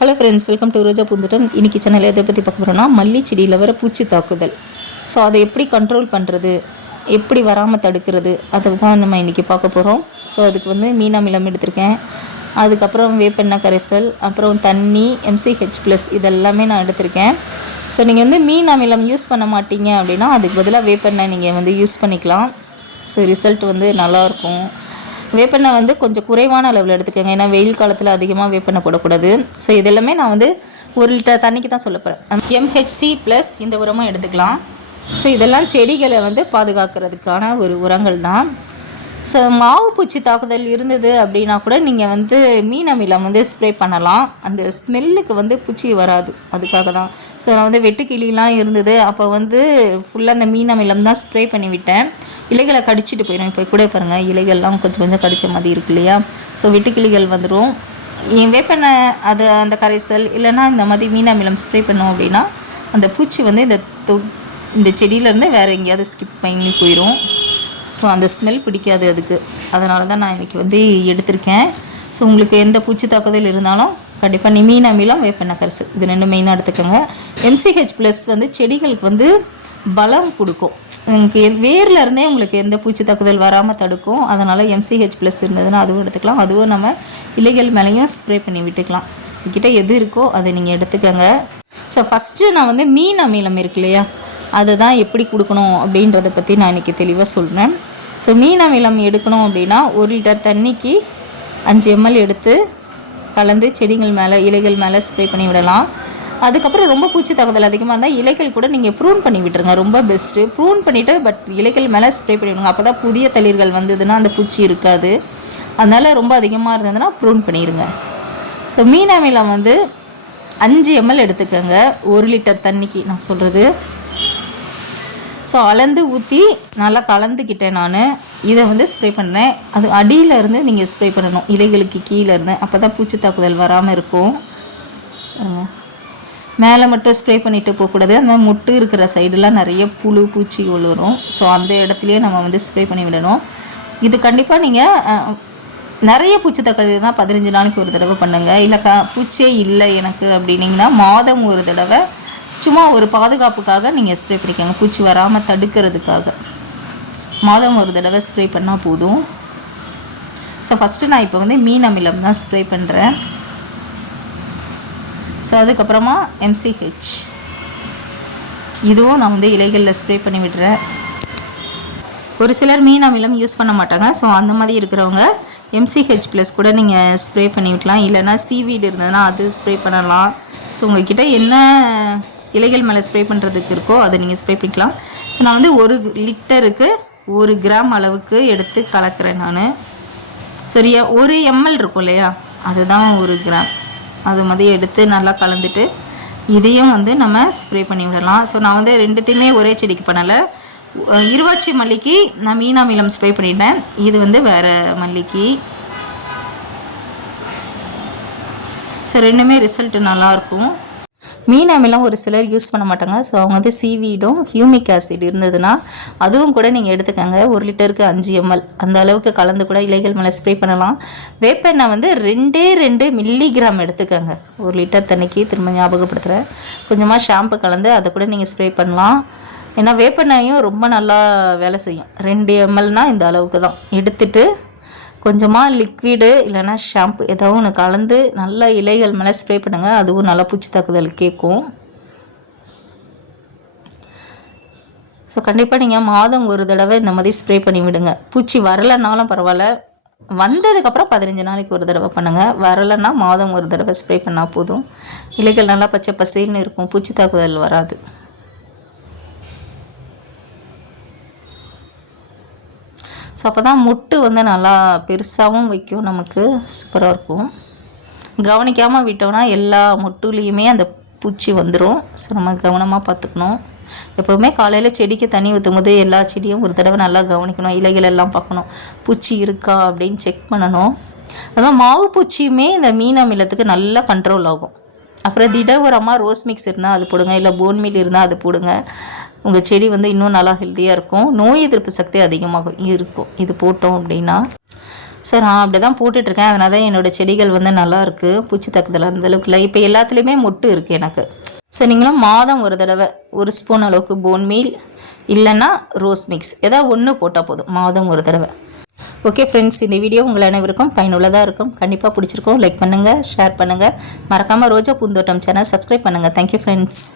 Hello friends welcome to Roja பூந்துட்டம் இன்னைக்கு channel எதை பற்றி பார்க்க போகிறோம்னா மல்லி செடியில் வர பூச்சி தாக்குதல். ஸோ அதை எப்படி கண்ட்ரோல் பண்ணுறது எப்படி வராமல் தடுக்கிறது? அதை தான் நம்ம இன்றைக்கி பார்க்க போகிறோம் ஸோ அதுக்கு வந்து மீனாமிலம் எடுத்திருக்கேன். அதுக்கப்புறம் வேப்பெண்ணெய் கரைசல் அப்புறம் தண்ணி எம்சிஹெச் ப்ளஸ் இதெல்லாமே நான் எடுத்திருக்கேன். ஸோ நீங்கள் வந்து மீன் அமிலம் யூஸ் பண்ண மாட்டீங்க அப்படின்னா அதுக்கு பதிலாக வேப்பெண்ணெய் நீங்கள் வந்து யூஸ் பண்ணிக்கலாம். ஸோ ரிசல்ட் வந்து நல்லாயிருக்கும் வேப்பெண்ணெய் வந்து கொஞ்சம் குறைவான அளவில் எடுத்துக்கோங்க. ஏன்னா வெயில் காலத்தில் அதிகமாக வேப்பெண்ணெய் போடக்கூடாது. ஸோ இதெல்லாமே நான் வந்து ஒரு லிட்டர் தண்ணிக்கு தான் சொல்ல போகிறேன் எம்ஹெச்சி ப்ளஸ் இந்த உரமும் எடுத்துக்கலாம். ஸோ இதெல்லாம் செடிகளை வந்து பாதுகாக்கிறதுக்கான ஒரு உரங்கள் தான் ஸோ மாவு பூச்சி தாக்குதல் இருந்தது அப்படின்னா கூட நீங்கள் வந்து மீன் அமிலம் வந்து ஸ்ப்ரே பண்ணலாம். அந்த ஸ்மெல்லுக்கு வந்து பூச்சி வராது. அதுக்காக தான். ஸோ நான் வந்து வெட்டுக்கிளிலாம் இருந்தது. அப்போ வந்து ஃபுல்லாக அந்த மீன் அமிலம் தான் ஸ்ப்ரே பண்ணி விட்டேன். இலைகளை கடிச்சிட்டு போயிடும் இப்போ கூட பாருங்கள் இலைகள்லாம் கொஞ்சம் கொஞ்சம் கடித்த மாதிரி இருக்கு இல்லையா? ஸோ வெட்டுக்கிளிகள் வந்துடும் என் வேப்பனை அது அந்த கரைசல் இல்லைன்னா இந்த மாதிரி மீன் அமிலம் ஸ்ப்ரே பண்ணோம் அப்படின்னா அந்த பூச்சி வந்து இந்த தொ- இந்த செடியிலேருந்து வேறு எங்கேயாவது ஸ்கிப் பண்ணி போயிடும் ஸோ அந்த ஸ்மெல் பிடிக்காது அதுக்கு. அதனால தான் நான் இன்றைக்கி வந்து எடுத்திருக்கேன். ஸோ உங்களுக்கு எந்த பூச்சி தாக்குதல் இருந்தாலும் கண்டிப்பாக நிமீன் அமிலம் வேப்பெண்ணெய் கரிசு இது ரெண்டு மெயினாக எடுத்துக்கோங்க. எம்சிஹெச் ப்ளஸ் வந்து செடிகளுக்கு வந்து பலம் கொடுக்கும். உங்களுக்கு வேரில் இருந்தே உங்களுக்கு எந்த பூச்சி தாக்குதல் வராமல் தடுக்கும். அதனால் எம்சிஹெச் ப்ளஸ் இருந்ததுன்னா அதுவும் எடுத்துக்கலாம். அதுவும் நம்ம இலைகள் மேலேயும் ஸ்ப்ரே பண்ணி விட்டுக்கலாம். கிட்ட எது இருக்கோ அதை நீங்கள் எடுத்துக்கோங்க. ஸோ ஃபஸ்ட்டு நான் வந்து மீன் அமிலம் இருக்கு இல்லையா? அதை தான் எப்படி கொடுக்கணும் அப்படின்றத பற்றி நான் இன்றைக்கி தெளிவாக சொல்கிறேன் ஸோ மீன் அமிலம் எடுக்கணும் அப்படின்னா ஒரு லிட்டர் தண்ணிக்கு அஞ்சு எம்எல் எடுத்து கலந்து செடிகள் மேலே இலைகள் மேலே ஸ்ப்ரே பண்ணி விடலாம். அதுக்கப்புறம் ரொம்ப பூச்சி தாக்குதல் அதிகமாக இருந்தால் இலைகள் கூட நீங்கள் ப்ரூன் பண்ணி விட்டுருங்க. ரொம்ப பெஸ்ட்டு ப்ரூன் பண்ணிவிட்டு பட் இலைகள் மேலே ஸ்ப்ரே பண்ணி விடுங்க. அப்போ தான் புதிய தளிர்கள் வந்ததுன்னா அந்த பூச்சி இருக்காது. அதனால் ரொம்ப அதிகமாக இருந்ததுன்னா ப்ரூன் பண்ணிடுங்க ஸோ மீன் அமிலம் வந்து அஞ்சு எம்எல் எடுத்துக்கோங்க. ஒரு லிட்டர் தண்ணிக்கு நான் சொல்கிறது ஸோ அளந்து ஊற்றி நல்லா கலந்துக்கிட்டேன் நான். இதை வந்து ஸ்ப்ரே பண்ணுறேன் அது அடியிலேருந்து நீங்கள் ஸ்ப்ரே பண்ணணும். இலைகளுக்கு கீழேருந்து அப்போ தான் பூச்சி தாக்குதல் வராமல் இருக்கும். மேலே மட்டும் ஸ்ப்ரே பண்ணிட்டு போகக்கூடாது அந்த மாதிரி முட்டு இருக்கிற சைடெலாம் நிறைய புழு பூச்சி வரும். ஸோ அந்த இடத்துலையே நம்ம வந்து ஸ்ப்ரே பண்ணி விடணும். இது கண்டிப்பாக நீங்கள் நிறைய பூச்சி தாக்குதல் தான் பதினஞ்சு நாளைக்கு ஒரு தடவை பண்ணுங்கள் இல்லை க பூச்சியே இல்லை எனக்கு அப்படின்னீங்கன்னா மாதம் ஒரு தடவை சும்மா ஒரு பாதுகாப்புக்காக நீங்கள் ஸ்ப்ரே பண்ணிக்கோங்க. பூச்சி வராமல் தடுக்கிறதுக்காக. மாதம் ஒரு தடவை ஸ்ப்ரே பண்ணால் போதும். ஸோ ஃபஸ்ட்டு நான் இப்போ வந்து மீன் அமிலம் தான் ஸ்ப்ரே பண்ணுறேன் ஸோ அதுக்கப்புறமா எம்சிஹெச் இதுவும் நான் வந்து இலைகளில் ஸ்ப்ரே பண்ணி விடுறேன். ஒரு சிலர் மீன் அமிலம் யூஸ் பண்ண மாட்டாங்க. ஸோ அந்த மாதிரி இருக்கிறவங்க எம்சிஹெச் ப்ளஸ் கூட நீங்கள் ஸ்ப்ரே பண்ணி விடலாம். இல்லைன்னா சீவீடு இருந்ததுன்னா அது ஸ்ப்ரே பண்ணலாம். ஸோ உங்ககிட்ட என்ன இலைகள் மேலே ஸ்ப்ரே பண்ணுறதுக்கு இருக்கோ அதை நீங்கள் ஸ்ப்ரே பண்ணிக்கலாம். ஸோ நான் வந்து ஒரு லிட்டருக்கு ஒரு கிராம் அளவுக்கு எடுத்து கலக்கிறேன் நான். சரியா? ஒரு எம்எல் இருக்கும் இல்லையா? அதுதான் ஒரு கிராம். அது மாதிரி எடுத்து நல்லா கலந்துட்டு இதையும் வந்து நம்ம ஸ்ப்ரே பண்ணி விடலாம். ஸோ நான் வந்து ரெண்டுத்தையுமே ஒரே செடிக்கு பண்ணலை. இருவாச்சி மல்லிக்கு நான் மீனாமிலம் ஸ்ப்ரே பண்ணிட்டேன். இது வந்து வேறு மல்லிக்கு. ஸோ ரெண்டுமே ரிசல்ட் நல்லாயிருக்கும் மீன் அமிலம் ஒரு சிலர் யூஸ் பண்ண மாட்டாங்க. ஸோ அவங்க வந்து சீவீடும் ஹியூமிக் ஆசிட் இருந்ததுன்னா அதுவும் கூட நீங்கள் எடுத்துக்கோங்க. ஒரு லிட்டருக்கு அஞ்சு எம்எல். அந்த அளவுக்கு கலந்து கூட இலைகள் மேலே ஸ்ப்ரே பண்ணலாம். வேப்பெண்ணெய் வந்து ரெண்டே ரெண்டு மில்லிகிராம் எடுத்துக்கோங்க. ஒரு லிட்டர் தண்ணிக்கு திரும்ப ஞாபகப்படுத்துகிறேன் கொஞ்சமாக ஷாம்பு கலந்து அதை கூட நீங்கள் ஸ்ப்ரே பண்ணலாம். ஏன்னா வேப்பெண்ணெயும் ரொம்ப நல்லா வேலை செய்யும். ரெண்டு எம்எல்னால் இந்த அளவுக்கு தான். எடுத்துட்டு கொஞ்சமாக லிக்விடு இல்லைன்னா ஷாம்பு ஏதாவது ஒன்று கலந்து நல்லா இலைகள் மேலே ஸ்ப்ரே பண்ணுங்கள் அதுவும் நல்லா பூச்சி தாக்குதல் கேட்கும். ஸோ கண்டிப்பாக நீங்கள் மாதம் ஒரு தடவை இந்த மாதிரி ஸ்ப்ரே பண்ணி விடுங்க. பூச்சி வரலைனாலும் பரவாயில்ல. வந்ததுக்கப்புறம் பதினஞ்சு நாளைக்கு ஒரு தடவை பண்ணுங்கள் வரலைன்னா மாதம் ஒரு தடவை ஸ்ப்ரே பண்ணால் போதும். இலைகள் நல்லா பச்சை பசேல்னு இருக்கும். பூச்சி தாக்குதல் வராது. ஸோ அப்போ தான் முட்டு வந்து நல்லா பெருசாகவும் வைக்கும் நமக்கு. சூப்பராக இருக்கும். கவனிக்காமல் விட்டோம்னா எல்லா முட்டுலேயுமே அந்த பூச்சி வந்துடும் ஸோ நம்ம கவனமாக பார்த்துக்கணும். எப்போவுமே காலையில் செடிக்கு தண்ணி ஊற்றும் போது எல்லா செடியும் ஒரு தடவை நல்லா கவனிக்கணும். இலைகள் எல்லாம் பார்க்கணும். பூச்சி இருக்கா அப்படின்னு செக் பண்ணணும். அதுவும் மாவு பூச்சியுமே இந்த மீன் அமிலத்துக்கு நல்லா கண்ட்ரோல் ஆகும். அப்புறம் திட உரமாக ரோஸ் மிக்ஸ் இருந்தால் அது போடுங்க. இல்லை போன் மீல் இருந்தால் அது போடுங்க. உங்கள் செடி வந்து இன்னும் நல்லா ஹெல்த்தியாக இருக்கும். நோய் எதிர்ப்பு சக்தி அதிகமாக இருக்கும். இது போட்டோம் அப்படின்னா. ஸோ நான் அப்படி தான் போட்டுட்ருக்கேன். அதனால தான் என்னோடய செடிகள் வந்து நல்லா இருக்குது பூச்சி தாக்குதல் அந்த அளவுக்கு இல்லை இப்போ எல்லாத்துலேயுமே மொட்டு இருக்குது எனக்கு. ஸோ நீங்களும் மாதம் ஒரு தடவை ஒரு ஸ்பூன் அளவுக்கு போன் மீல் இல்லைன்னா ரோஸ் மிக்ஸ் ஏதாவது ஒன்று போட்டால் போதும். மாதம் ஒரு தடவை. ஓகே ஃப்ரெண்ட்ஸ் இந்த வீடியோ உங்கள் அனைவருக்கும் பயனுள்ளதாக இருக்கும். கண்டிப்பாக பிடிச்சிருக்கோம். லைக் பண்ணுங்கள் ஷேர் பண்ணுங்கள் மறக்காமல் ரோஜா பூந்தோட்டம் சேனல் சப்ஸ்கிரைப் பண்ணுங்கள் தேங்க்யூ ஃப்ரெண்ட்ஸ்